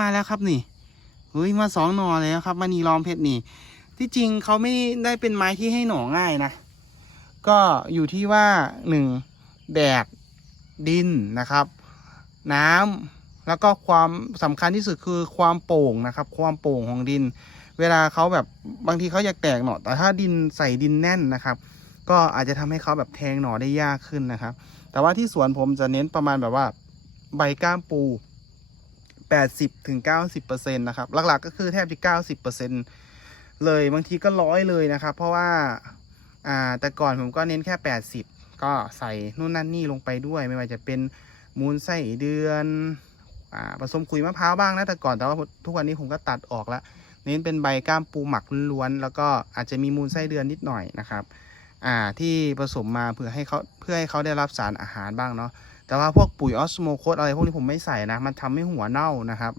มาแล้วครับนี่เฮ้ยมาสองหน่อเลยครับมณีล้อมเพชรนี่ ที่จริงเขาไม่ได้เป็นไม้ที่ให้หน่อง่ายนะ ก็อยู่ที่ว่าหนึ่งแดดดินนะครับ น้ำแล้วก็ความสำคัญที่สุดคือความโป่งนะครับ ความโป่งของดิน เวลาเขาแบบบางทีเขาอยากแตกหน่อแต่ถ้าดินใส่ดินแน่นนะครับ ก็อาจจะทำให้เขาแบบแทงหน่อได้ยากขึ้นนะครับ แต่ว่าที่สวนผมจะเน้นประมาณแบบว่า ใบก้ามปู 80ถึง90%นะครับ หลักๆก็คือแทบจะ90%เลยบางทีก็ร้อยเลยนะครับ เพราะว่าอ่าแต่ก่อนผมก็เน้นแค่ 80 ก็ใส่นู่นนั่นนี่ลงไปด้วยไม่ว่าจะเป็นมูลไส้เดือนอ่าผสมขุยมะพร้าวบ้างนะแต่ก่อนแต่ว่าทุกวันนี้ผมก็ตัดออกแล้วเน้นเป็นใบก้ามปูหมักล้วนแล้วก็อาจจะมีมูลไส้เดือนนิดหน่อยนะครับ อ่าที่ผสมมาเพื่อให้เขาเพื่อให้เขาได้รับสารอาหารบ้างเนาะ แต่ว่าพวกปุ๋ยออสโมโคสอะไรพวกนี้ผมไม่ใส่นะ มันทำให้หัวเน่านะครับ